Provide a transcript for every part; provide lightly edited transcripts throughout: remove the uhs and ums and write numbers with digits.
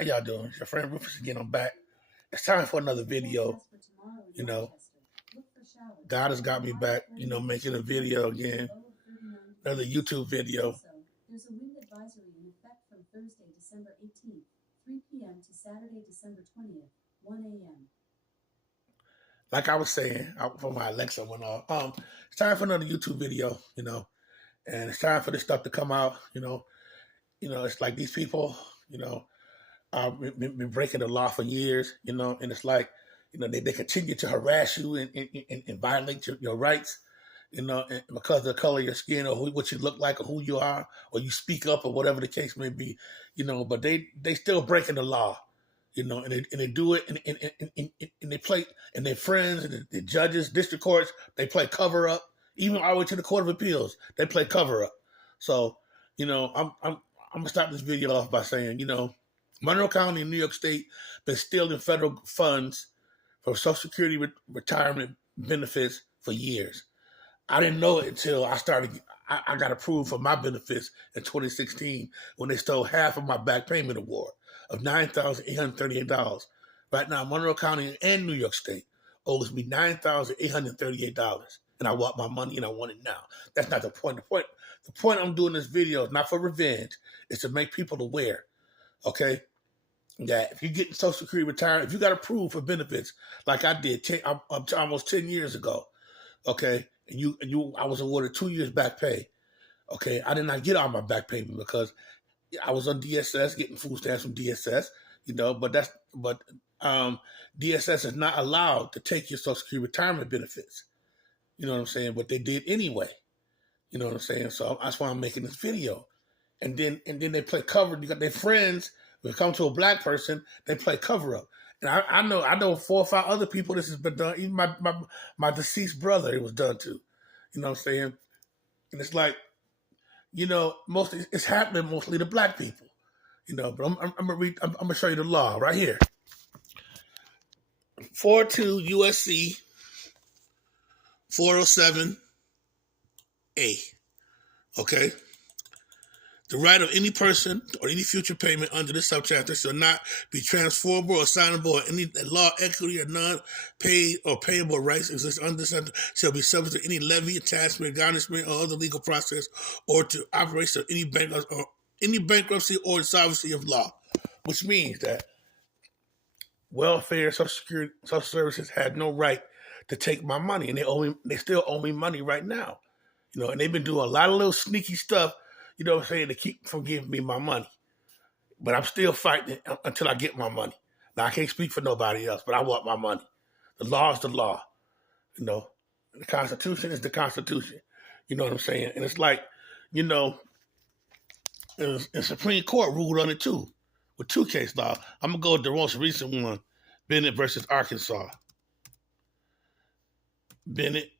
How y'all doing? It's your friend Rufus again. I'm back. It's time for another video. You know, God has got me back, making a video again. Another YouTube video. There's a wind advisory in effect from Thursday, December 18th, 3 p.m. to Saturday, December 20th, 1 a.m. Like I was saying, before my Alexa went off, it's time for another YouTube video, and it's time for this stuff to come out, it's like these people, been breaking the law for years, and it's like, they continue to harass you and violate your rights, and because of the color of your skin or what you look like or who you are, or you speak up or whatever the case may be, but they still breaking the law, and they do it and they play, and their friends and the judges, district courts, they play cover up, even all the way to the Court of Appeals, they play cover up. So, I'm gonna start this video off by saying, Monroe County in New York State been stealing federal funds for Social Security retirement benefits for years. I didn't know it until I got approved for my benefits in 2016 when they stole half of my back payment award of $9,838. Right now, Monroe County and New York State owes me $9,838. And I want my money and I want it now. That's not the point. The point I'm doing this video is not for revenge. It's to make people aware, okay? That if you get Social Security retirement, if you got approved for benefits like I did almost 10 years ago, okay, and I was awarded 2 years back pay, okay, I did not get all my back payment because I was on DSS, getting food stamps from DSS, but DSS is not allowed to take your Social Security retirement benefits. You know what I'm saying? But they did anyway. You know what I'm saying? So that's why I'm making this video. And then they play cover. You got their friends. When it comes to a black person, they play cover up. And I know 4 or 5 other people this has been done. Even my deceased brother, it was done to. You know what I'm saying? And it's like, it's happening mostly to black people. But I'm gonna show you the law right here. 42 USC 407A. Okay. The right of any person or any future payment under this subchapter shall not be transferable or assignable, or any law, equity, or non-paid or payable rights exist under this subchapter shall be subject to any levy, attachment, garnishment, or other legal process, or to operation of any bankruptcy or insolvency of law. Which means that welfare, Social Security, Social Services had no right to take my money, and they still owe me money right now. And they've been doing a lot of little sneaky stuff, to keep from giving me my money. But I'm still fighting until I get my money. Now, I can't speak for nobody else, but I want my money. The law is the law. The Constitution is the Constitution. You know what I'm saying? And it's like, the Supreme Court ruled on it too, with 2 case law. I'm going to go with the most recent one, Bennett versus Arkansas. Bennett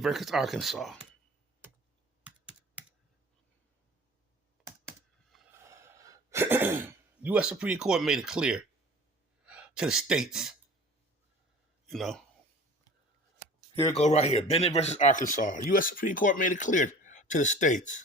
versus Arkansas. U.S. Supreme Court made it clear to the states, Here it goes right here. Bennett versus Arkansas. U.S. Supreme Court made it clear to the states.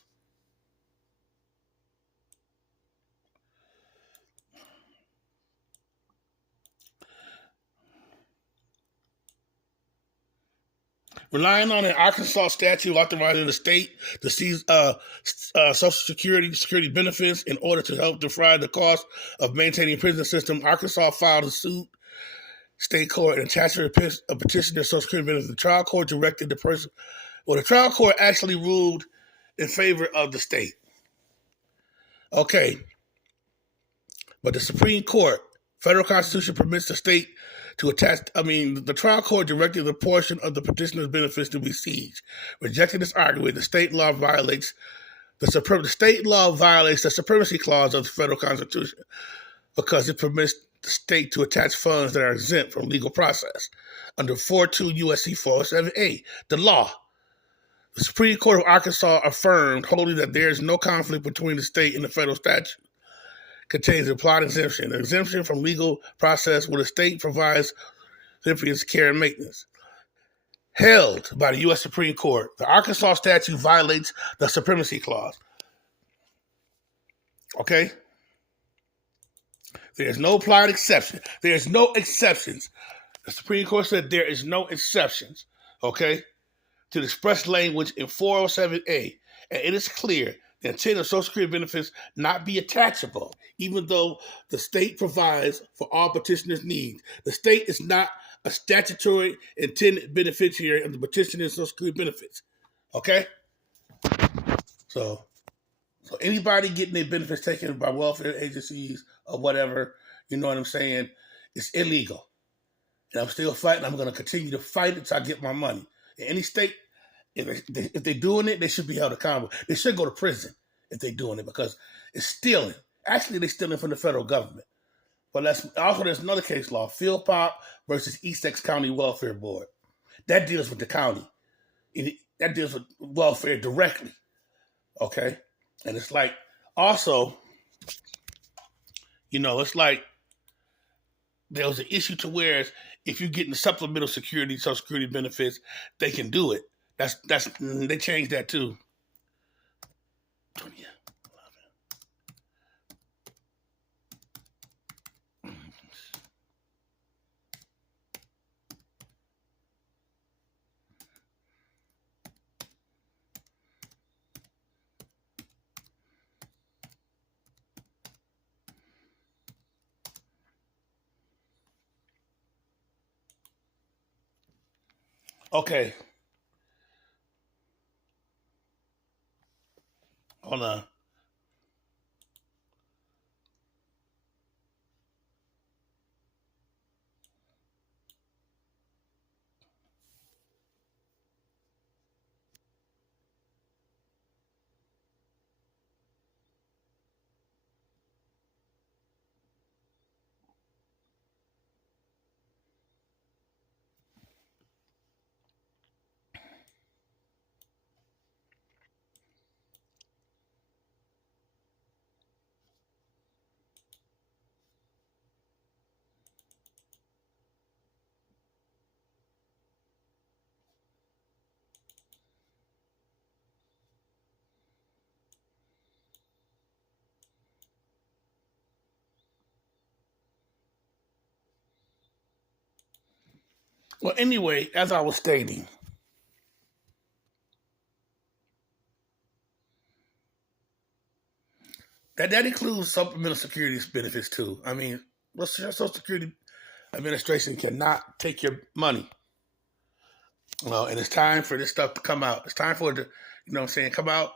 Relying on an Arkansas statute authorizing the state to seize Social Security benefits in order to help defray the cost of maintaining a prison system, Arkansas filed a suit state court and attached a petition to Social Security benefits. The trial court directed the person. Well, the trial court actually ruled in favor of the state. Okay. But the Supreme Court, federal Constitution permits the state to the trial court directed the portion of the petitioner's benefits to be seized. Rejecting this argument, the state law violates the supremacy clause of the federal Constitution because it permits the state to attach funds that are exempt from legal process under 42 USC 407A, the law. The Supreme Court of Arkansas affirmed, holding that there is no conflict between the state and the federal statute. Contains an implied exemption, an exemption from legal process where the state provides recipients care and maintenance. held by the U.S. Supreme Court. The Arkansas statute violates the Supremacy Clause. Okay? There's no applied exception. There's no exceptions. The Supreme Court said there is no exceptions, okay, to the express language in 407A. And it is clear the intent of Social Security benefits not be attachable, even though the state provides for all petitioners' needs. The state is not a statutory intended beneficiary of the petitioner's Social Security benefits. Okay? So anybody getting their benefits taken by welfare agencies or whatever, you know what I'm saying, it's illegal. And I'm still fighting. I'm going to continue to fight until I get my money. In any state, if they're doing it, they should be held accountable. They should go to prison if they're doing it because it's stealing. Actually, they're stealing from the federal government. But there's another case law, Philpott versus Essex County Welfare Board. That deals with the county. That deals with welfare directly. Okay? And it's like, also, it's like there was an issue to where if you're getting supplemental security, Social Security benefits, they can do it. They changed that too. Okay. Hold on. Well, anyway, as I was stating, that includes supplemental security benefits too. I mean, Social Security Administration cannot take your money. And it's time for this stuff to come out. It's time for it to, come out.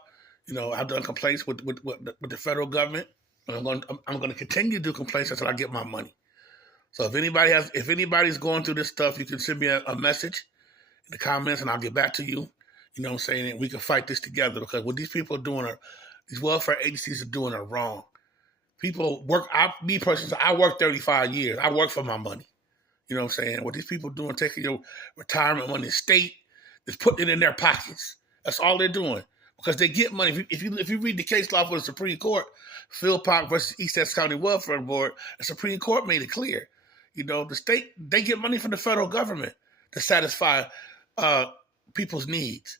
I've done complaints with the federal government, and I'm going to continue to do complaints until I get my money. So if anybody's going through this stuff, you can send me a message in the comments, and I'll get back to you. You know what I'm saying? And we can fight this together because what these people are doing these welfare agencies are doing are wrong. People work. I worked 35 years. I work for my money. You know what I'm saying? What these people doing, taking your retirement money, the state is putting it in their pockets. That's all they're doing because they get money. If you read the case law for the Supreme Court, Philpott versus Essex County Welfare Board, the Supreme Court made it clear. The state, they get money from the federal government to satisfy people's needs.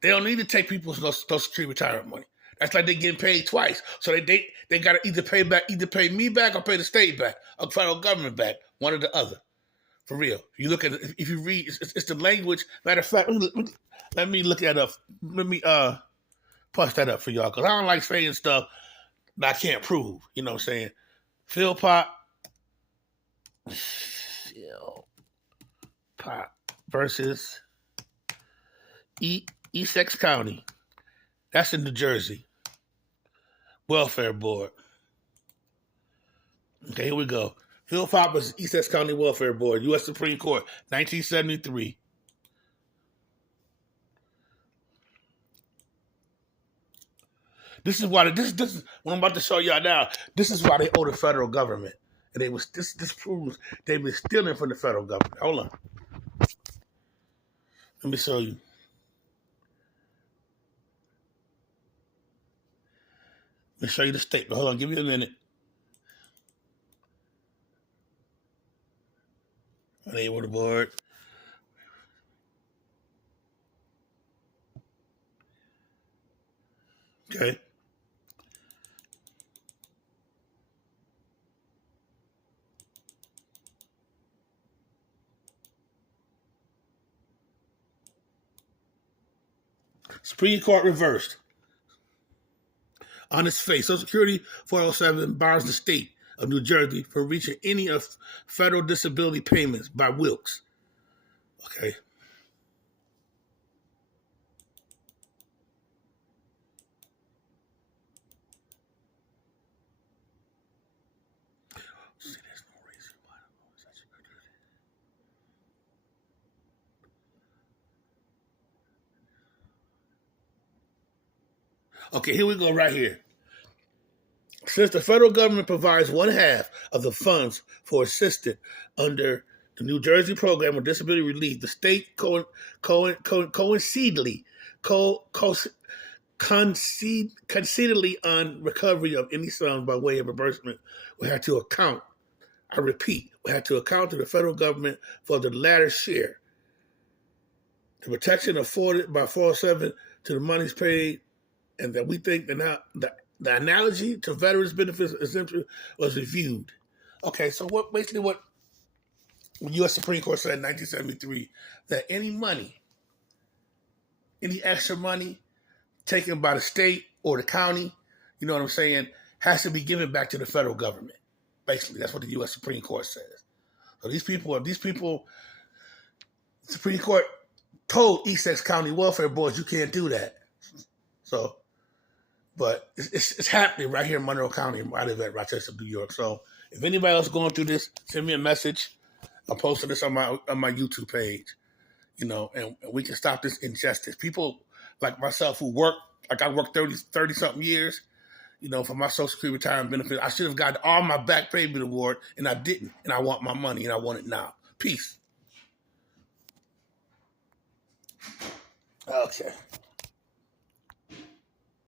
They don't need to take people's Social Security retirement money. That's like they're getting paid twice. So they got to either pay me back or pay the state back, or federal government back, one or the other. For real. You look at it, if you read, it's the language. Matter of fact, let me look that up. Let me punch that up for y'all because I don't like saying stuff that I can't prove. You know what I'm saying? Philpott versus Essex County. That's in New Jersey. Welfare Board. Okay, here we go. Philpott versus Essex County Welfare Board, U.S. Supreme Court, 1973. This is why this is what I'm about to show y'all now. This is why they owe the federal government, and this proves they've been stealing from the federal government. Hold on, let me show you. Let me show you the statement. Hold on, give me a minute. Unable to board. Okay. Supreme Court reversed. On its face, Social Security 407 bars the state of New Jersey from reaching any of federal disability payments by Wilkes. Okay. Okay, here we go right here. Since the federal government provides one half of the funds for assistance under the New Jersey program of disability relief, the state coincidentally concededly on recovery of any sum by way of reimbursement will have to account. I repeat, we have to account to the federal government for the latter share. The protection afforded by 407 to the monies paid, and that we think that now the analogy to veterans benefits exemption was reviewed. Okay, so what the U.S. Supreme Court said in 1973 that any money, any extra money taken by the state or the county, you know what I'm saying, has to be given back to the federal government. Basically, that's what the U.S. Supreme Court says. So these people, Supreme Court told Essex County welfare boards you can't do that. So, but it's happening right here in Monroe County. I live at Rochester, New York. So if anybody else going through this, send me a message. I'm posting this on my YouTube page, you know, and we can stop this injustice. People like myself who work, like I worked 30 something years, you know, for my Social Security retirement benefit. I should have gotten all my back payment award, and I didn't. And I want my money, and I want it now. Peace. Okay.